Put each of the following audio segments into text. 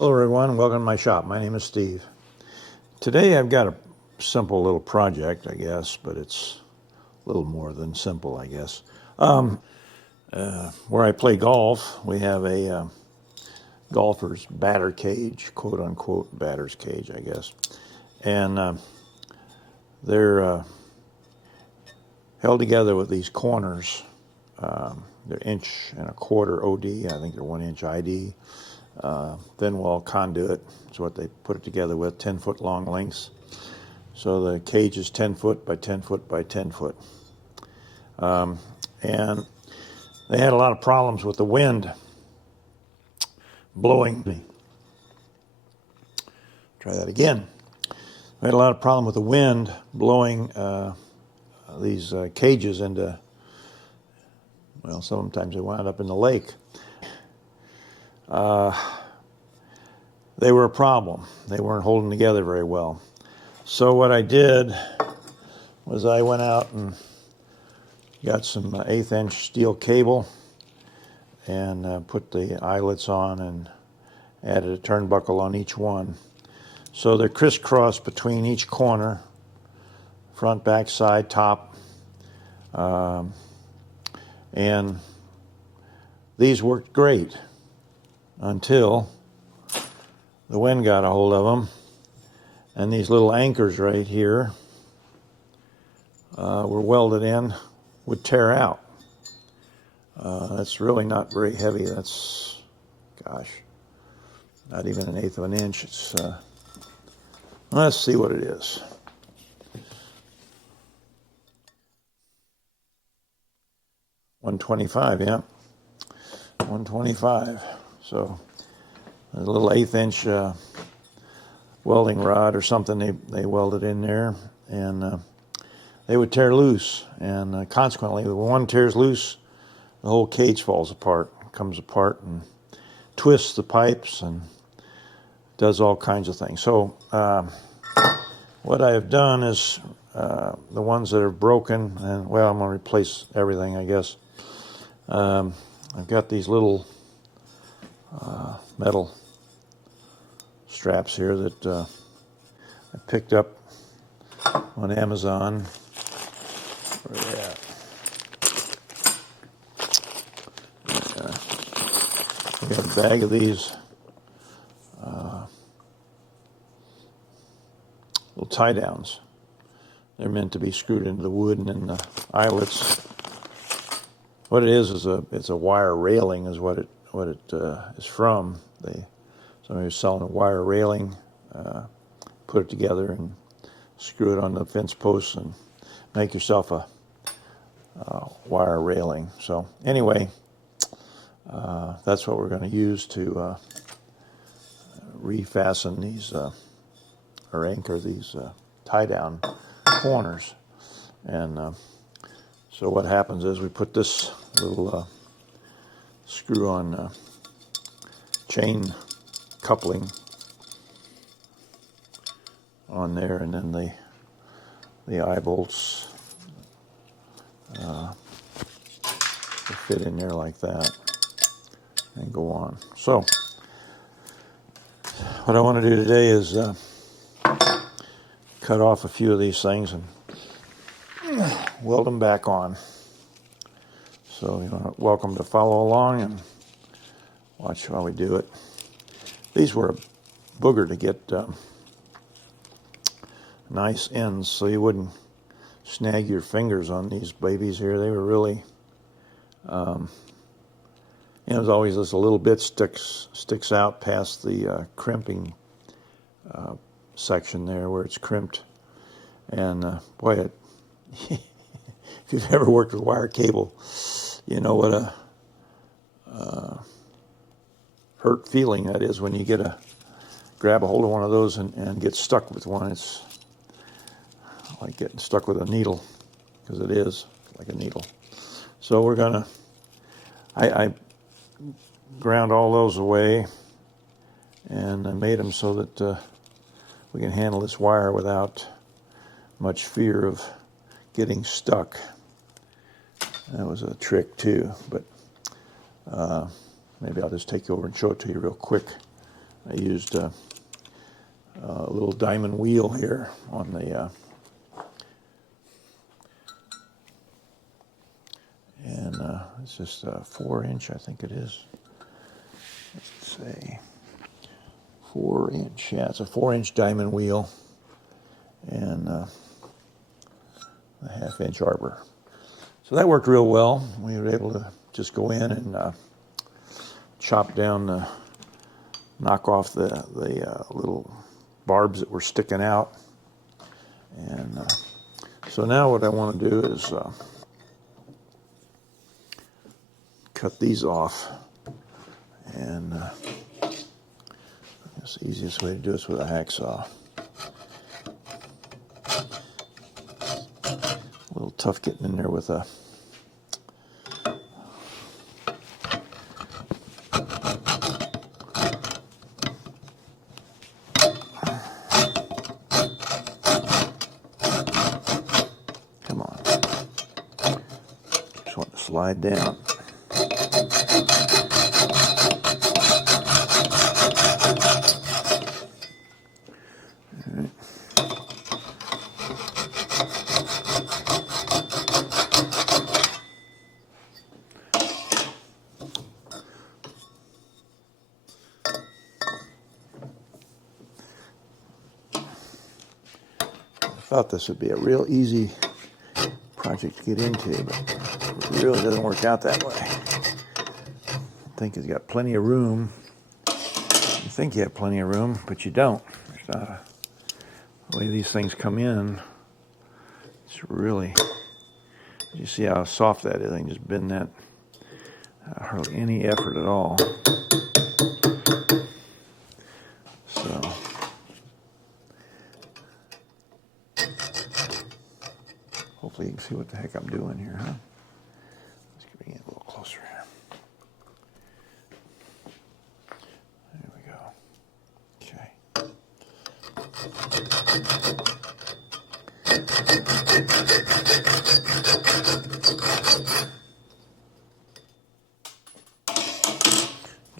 Hello everyone, welcome to my shop. My name is Steve. Today I've got a simple little project, I guess, but it's a little more than simple, I guess. Where I play golf, we have a golfer's batter cage, quote unquote batter's cage, I guess. And they're held together with these corners. They're 1.25" OD, I think they're 1" ID. Thin wall conduit is what they put it together with, 10-foot long lengths. So the cage is 10 foot by 10 foot by 10 foot. And they had a lot of problems with the wind blowing. Try that again. We had a lot of problem with the wind blowing these cages into, well, sometimes they wound up in the lake. They were a problem. They weren't holding together very well. So what I did was I went out and got some 1/8" steel cable and put the eyelets on and added a turnbuckle on each one. So they're crisscrossed between each corner, front, back, side, top. And these worked great until the wind got a hold of them, and these little anchors right here were welded in, would tear out. That's really not very heavy. That's, gosh, not even 1/8 inch. It's let's see what it is. .125, yeah, 125. So a little 1/8" welding rod or something they welded in there, and they would tear loose. And consequently, when one tears loose, the whole cage falls apart, comes apart, and twists the pipes and does all kinds of things. So what I have done is the ones that are broken, and well, I'm going to replace everything, I guess. I've got these little metal straps here that I picked up on Amazon. Where are they at? We have a bag of these little tie downs. They're meant to be screwed into the wood and then the eyelets. What it is it's a wire railing is what it is from. Somebody was selling a wire railing, put it together and screw it on the fence posts and make yourself a wire railing. So anyway, that's what we're going to use to refasten these or anchor these tie-down corners. And so what happens is we put this little screw-on chain coupling on there, and then the eye bolts fit in there like that and go on. So what I want to do today is cut off a few of these things and weld them back on. So you're welcome to follow along and watch while we do it. These were a booger to get nice ends so you wouldn't snag your fingers on these babies here. They were really, there's always this little bit sticks out past the crimping section there where it's crimped. And boy, if you've ever worked with wire cable, you know what a hurt feeling that is when you grab a hold of one of those and get stuck with one. It's like getting stuck with a needle, because it is like a needle. So we're gonna, I ground all those away, and I made them so that we can handle this wire without much fear of getting stuck. That was a trick too, but maybe I'll just take you over and show it to you real quick. I used a little diamond wheel here on the, it's just a 4-inch, I think it is. Let's say 4-inch. Yeah, it's a 4-inch diamond wheel and a 1/2-inch arbor. So that worked real well. We were able to just go in and chop down, knock off the little barbs that were sticking out. And so now what I want to do is cut these off. And that's the easiest way to do it is with a hacksaw. A little tough getting in there with a come on. Just want to slide down. I thought this would be a real easy project to get into, but it really doesn't work out that way. I think it's got plenty of room. You think you have plenty of room, but you don't. There's not the way these things come in. It's really, you see how soft that is. I can just bend that without hardly any effort at all. So hopefully you can see what the heck I'm doing here, huh? Let's bring it a little closer here. There we go. Okay.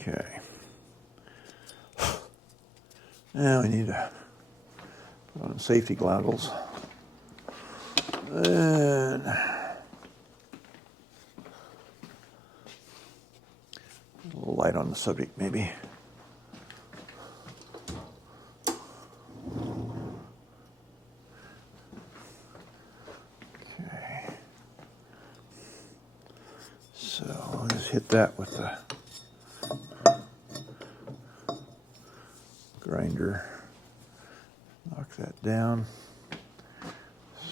Okay. Now we need to put on safety goggles. And a little light on the subject, maybe. Okay. So I'll just hit that with the grinder. Knock that down.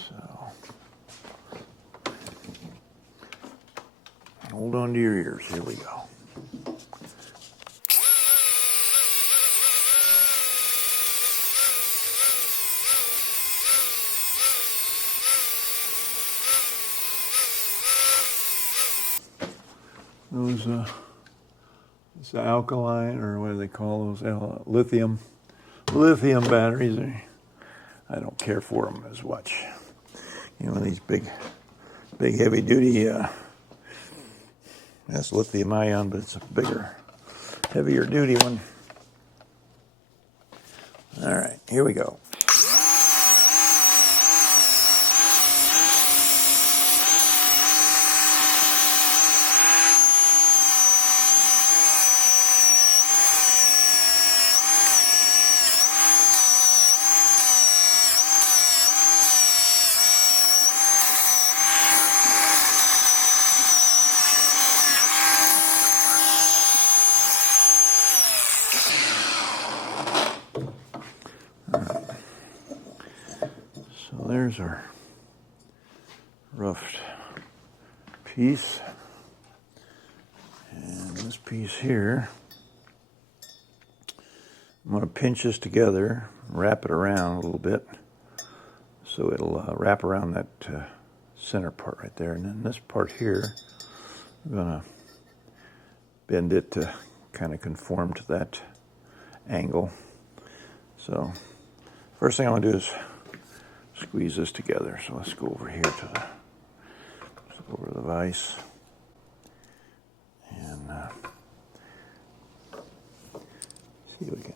So hold on to your ears. Here we go. Those it's alkaline, or what do they call those? Lithium batteries. I don't care for them as much. You know, these big heavy duty. That's lithium ion, but it's a bigger, heavier duty one. All right, here we go. So there's our roughed piece. And this piece here, I'm going to pinch this together, wrap it around a little bit, so it'll wrap around that center part right there. And then this part here, I'm going to bend it to kind of conform to that angle. So first thing I want to do is squeeze this together. So let's go over here to the, let's go over the vise. And see if we can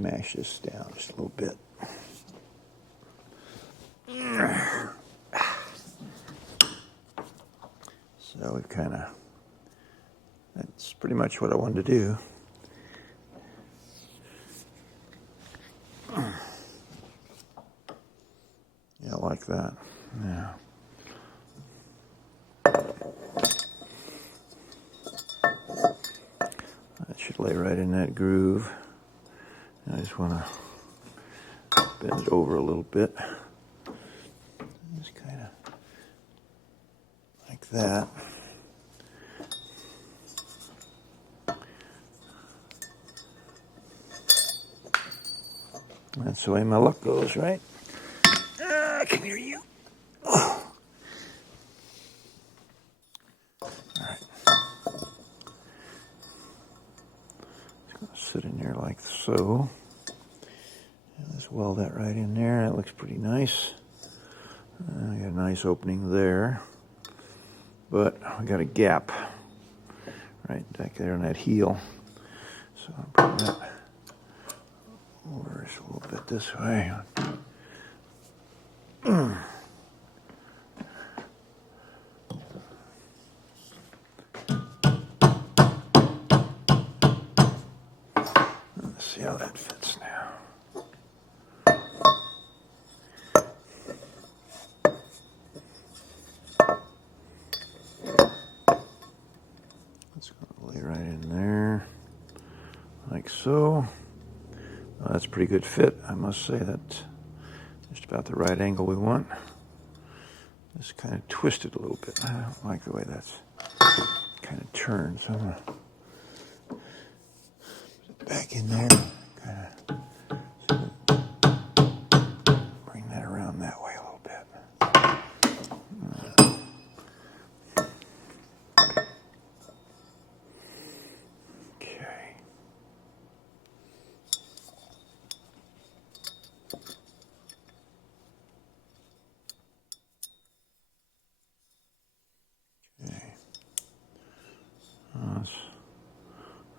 smash this down just a little bit. So we kind of, that's pretty much what I wanted to do. Yeah, like that. Yeah. That should lay right in that groove. I just want to bend it over a little bit. Just kind of like that. That's the way my luck goes, right? Come here, you. Oh. All right. It's going to sit in there like so. And let's weld that right in there. That looks pretty nice. I got a nice opening there. But I got a gap right back there on that heel. So I'll bring that over just a little bit this way. Let's see how that fits now. It's going to lay right in there, like so. That's a pretty good fit, I must say. That's just about the right angle we want. Just kind of twisted a little bit. I don't like the way that's kind of turned, so I'm going to put it back in there. Kind of bring that around that way a little bit. Okay.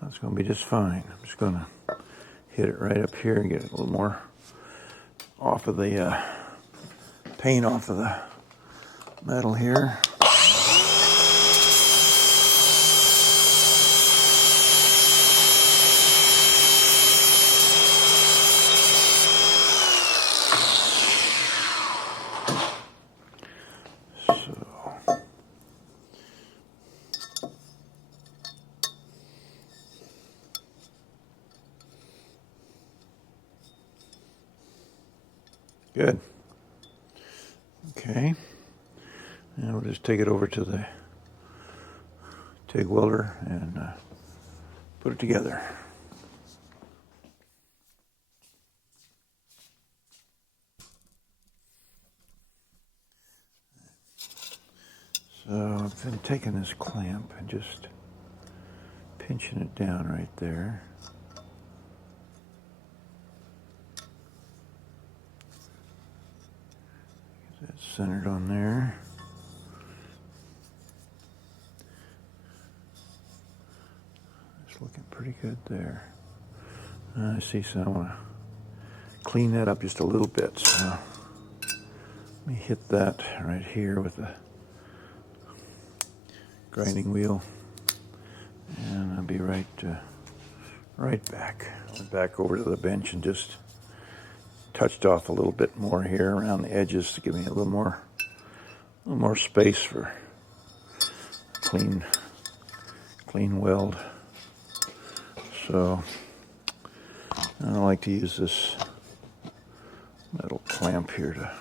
That's going to be just fine. I'm just going to hit it right up here and get it a little more off of the paint off of the metal here. Good. Okay. And we'll just take it over to the TIG welder and put it together. So I've been taking this clamp and just pinching it down right there. Get that centered on there. It's looking pretty good there. I see, so I want to clean that up just a little bit. So let me hit that right here with the grinding wheel, and I'll be right back. I went back over to the bench and just touched off a little bit more here around the edges to give me a little more space for clean weld. So I like to use this metal clamp here to.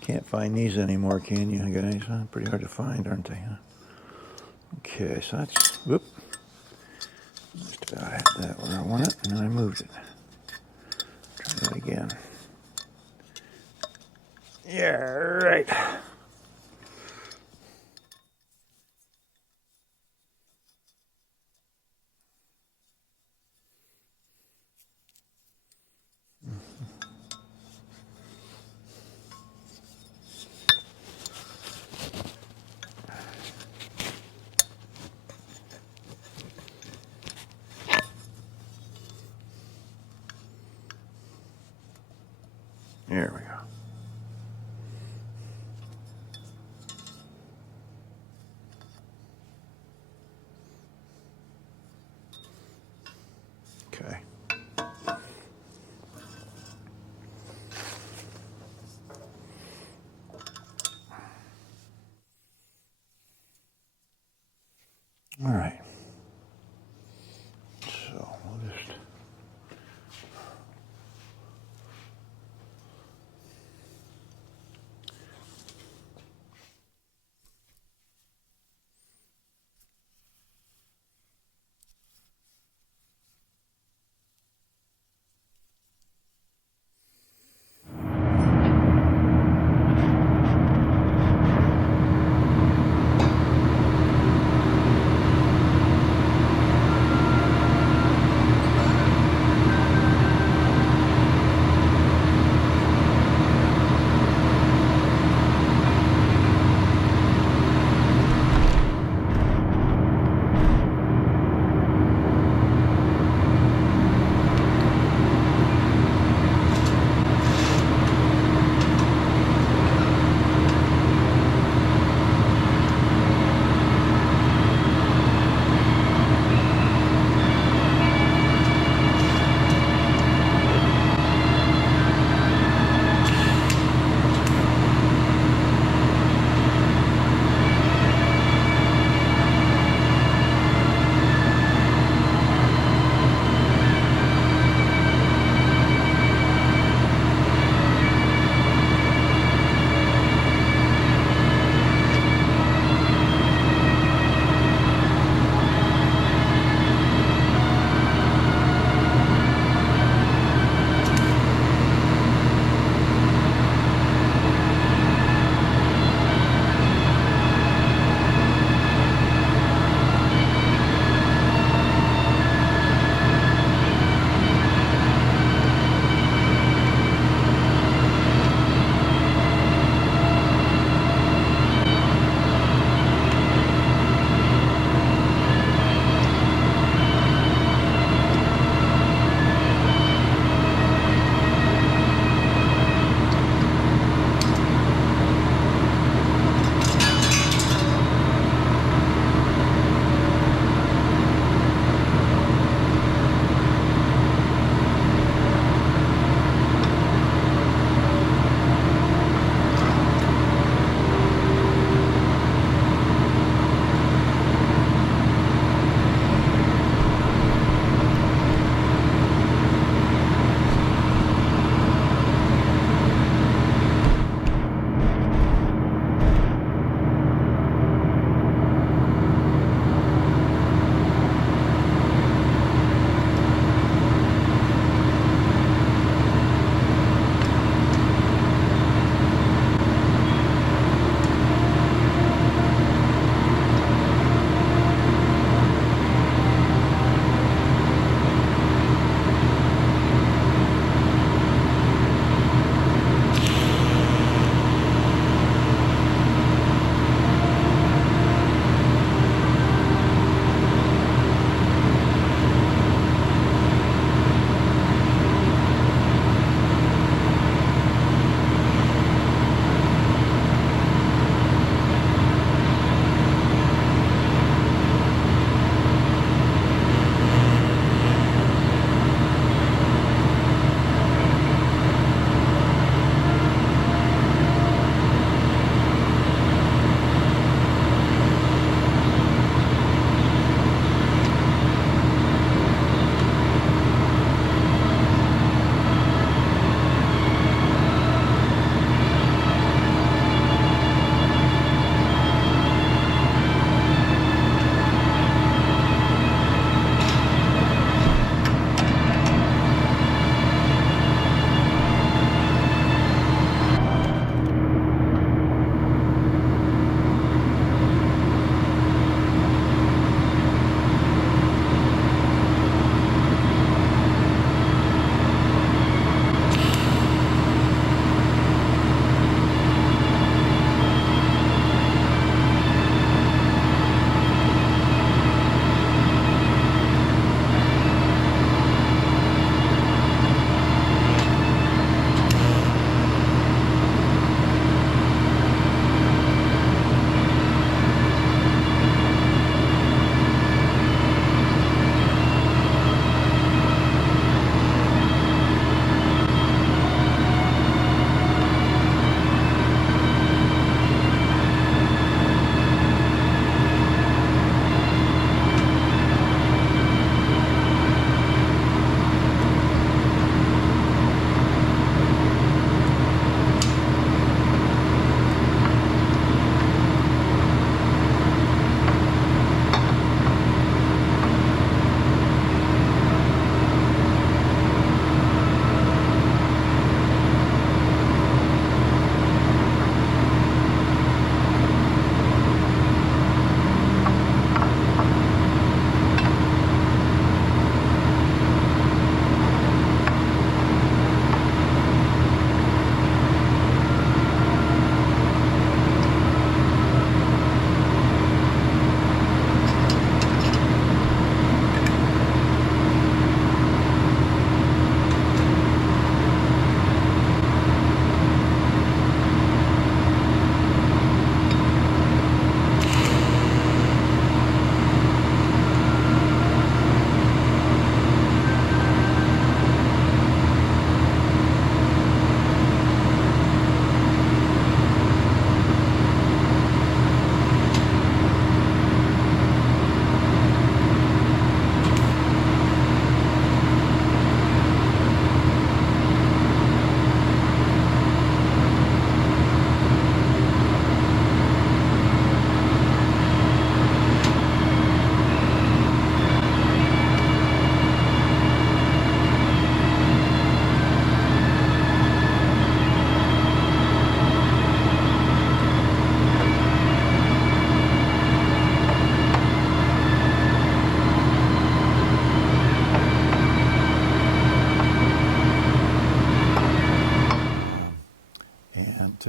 Can't find these anymore, can you guys? Pretty hard to find, aren't they? Okay, so that's, whoop, just about had that where I want it, and then I moved it. Try that again. Yeah, right. All right. So we'll just.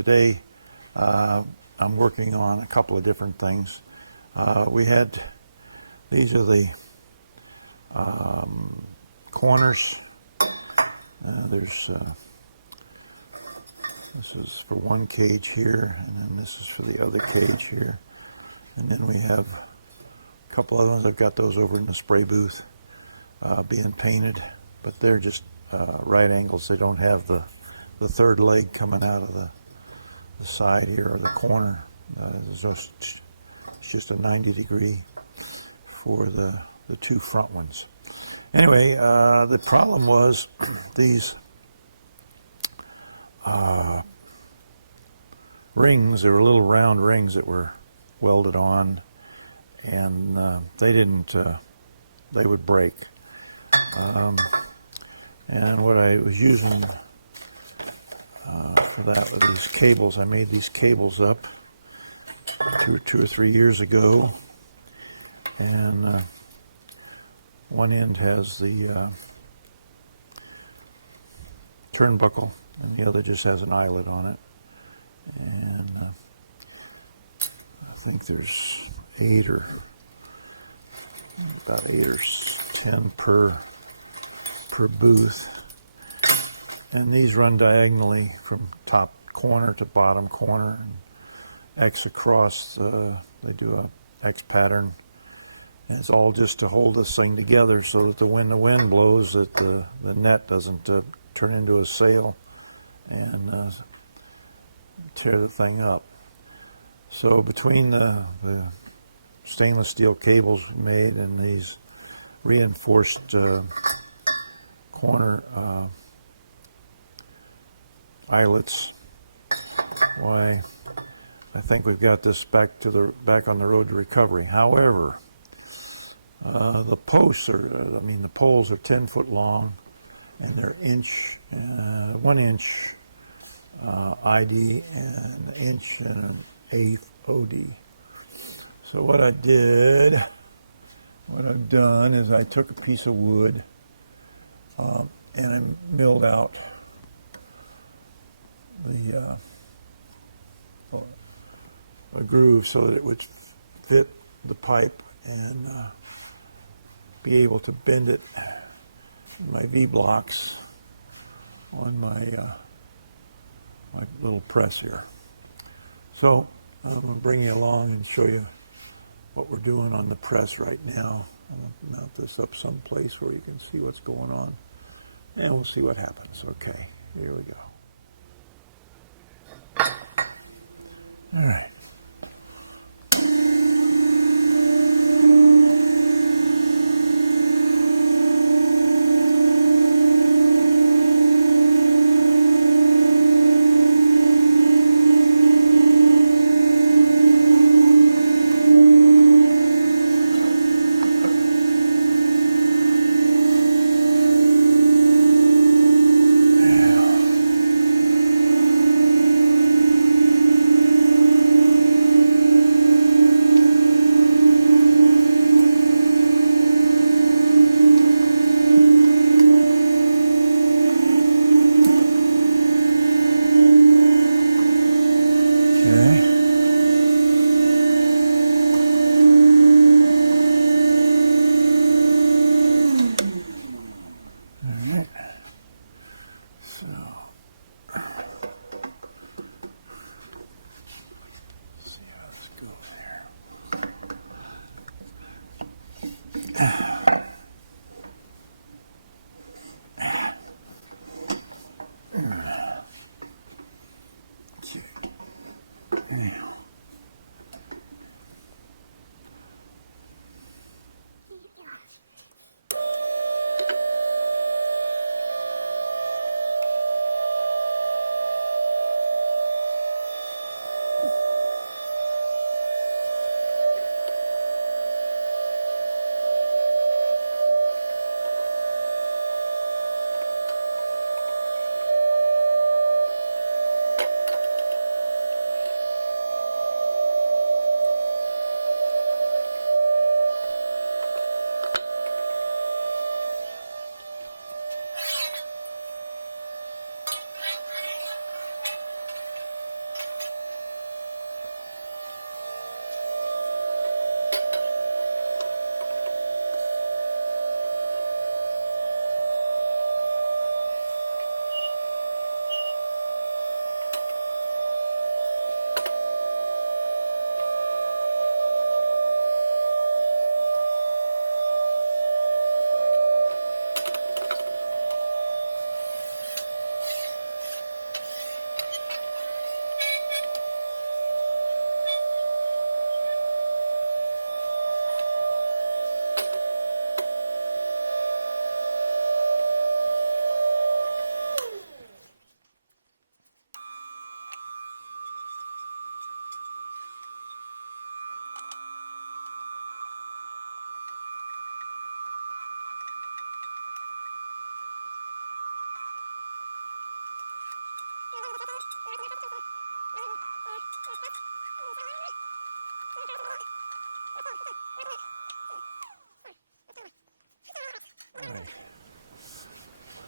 today I'm working on a couple of different things. These are the corners. This is for one cage here, and then this is for the other cage here. And then we have a couple other ones. I've got those over in the spray booth being painted, but they're just right angles. They don't have the third leg coming out of the side here or the corner. It's just a 90 degree for the two front ones. Anyway, the problem was these rings. They were little round rings that were welded on, and they would break. And what I was using for that were these cables. I made these cables up two or 3 years ago, and one end has the turnbuckle, and the other just has an eyelet on it. And I think there's about 8 or 10 per booth. And these run diagonally from top corner to bottom corner, and X across. They do a X pattern. And it's all just to hold this thing together so that when the wind blows, that the net doesn't turn into a sail and tear the thing up. So between the stainless steel cables made and these reinforced corner eyelets, why, I think we've got this back on the road to recovery. However, the posts the poles are 10 foot long, and they're 1 inch ID and 1 inch and 1/8 OD. So what I've done is I took a piece of wood and I milled out a groove so that it would fit the pipe and be able to bend it in my V-blocks on my little press here. So I'm going to bring you along and show you what we're doing on the press right now. I'm going to mount this up someplace where you can see what's going on, and we'll see what happens. Okay, here we go. All right.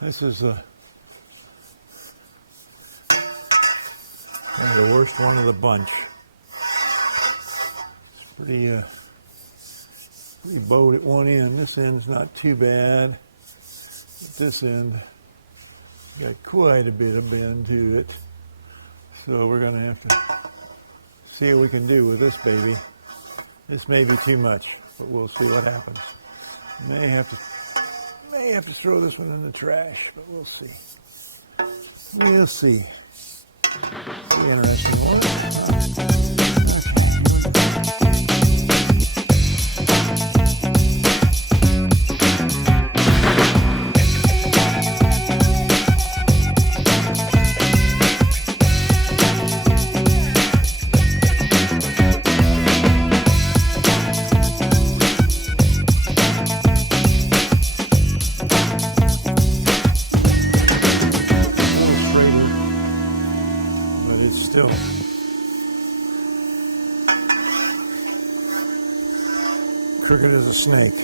This is kind of the worst one of the bunch. It's pretty bowed at one end. This end's not too bad. At this end, got quite a bit of bend to it. So we're going to have to see what we can do with this baby. This may be too much, but we'll see what happens. May have to throw this one in the trash, but we'll see. We'll see. It's an interesting one. Still crooked as a snake.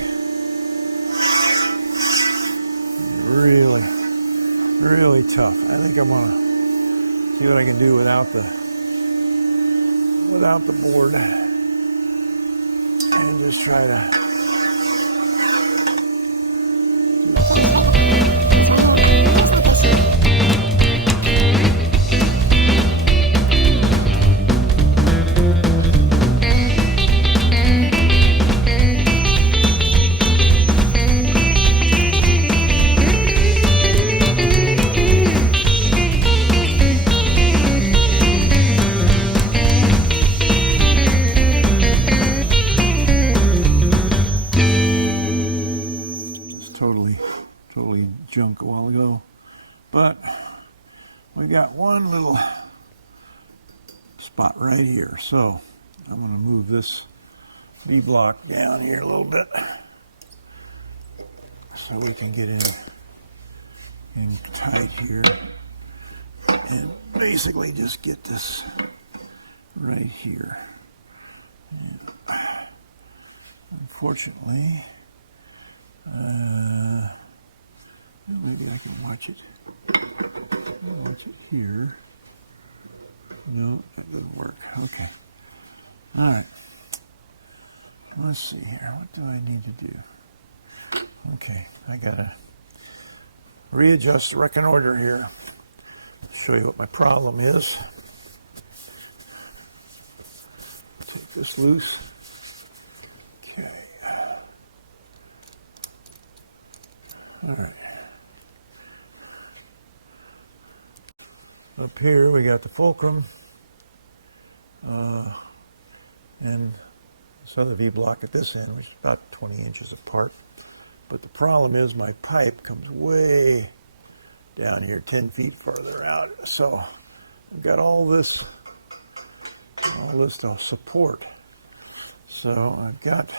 Really, really tough. I think I'm gonna see what I can do without the board and just try to. Totally junk a while ago, but we got one little spot right here, so I'm going to move this V block down here a little bit so we can get in tight here and basically just get this right here. And unfortunately, maybe I can watch it. Watch it here. No, that doesn't work. Okay. All right. Let's see here. What do I need to do? Okay, I gotta readjust the reconnoiter here. Show you what my problem is. Take this loose. Okay. All right. Up here we got the fulcrum and this other V-block at this end, which is about 20 inches apart. But the problem is my pipe comes way down here, 10 feet further out. So I've got all this to support. So I've got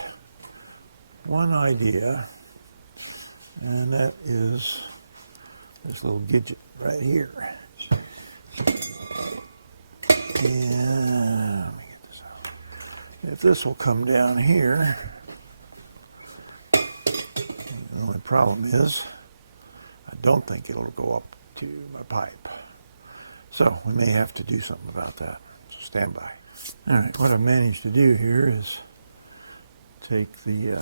one idea, and that is this little gadget right here. And let me get this out. If this will come down here, the only problem is I don't think it'll go up to my pipe. So we may have to do something about that. So stand by. All right, what I managed to do here is take the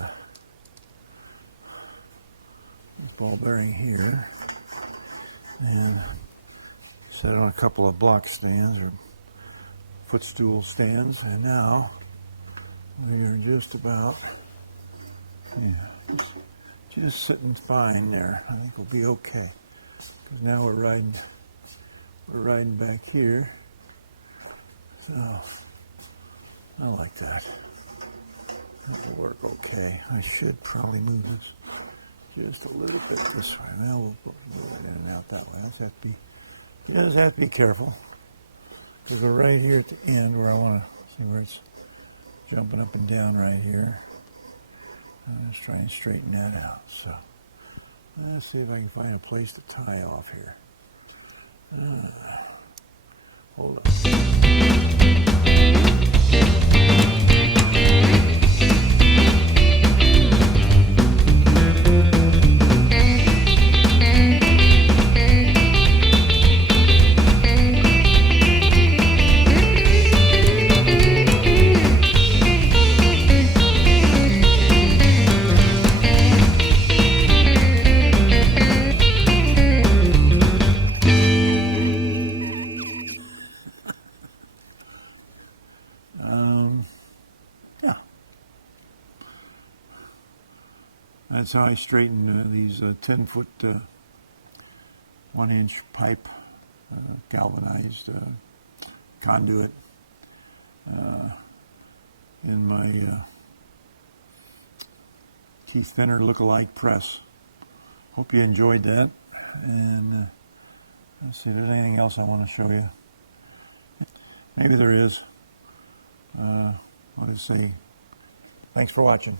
ball bearing here and set it on a couple of block stands or footstool stands, and now we are just about just sitting fine there. I think we'll be okay. Because now we're riding back here. So I like that. That'll work okay. I should probably move this just a little bit this way. Now we'll move it in and out that way. You just have to be careful. Because we're right here at the end where I want to see where it's jumping up and down right here. I'm just trying to straighten that out. So let's see if I can find a place to tie off here. Hold on. Yeah. That's how I straighten these 10-foot 1-inch pipe galvanized conduit in my Keith Fenner look-alike press. Hope you enjoyed that, and let's see if there's anything else I want to show you. Maybe there is. What did it say? Thanks for watching.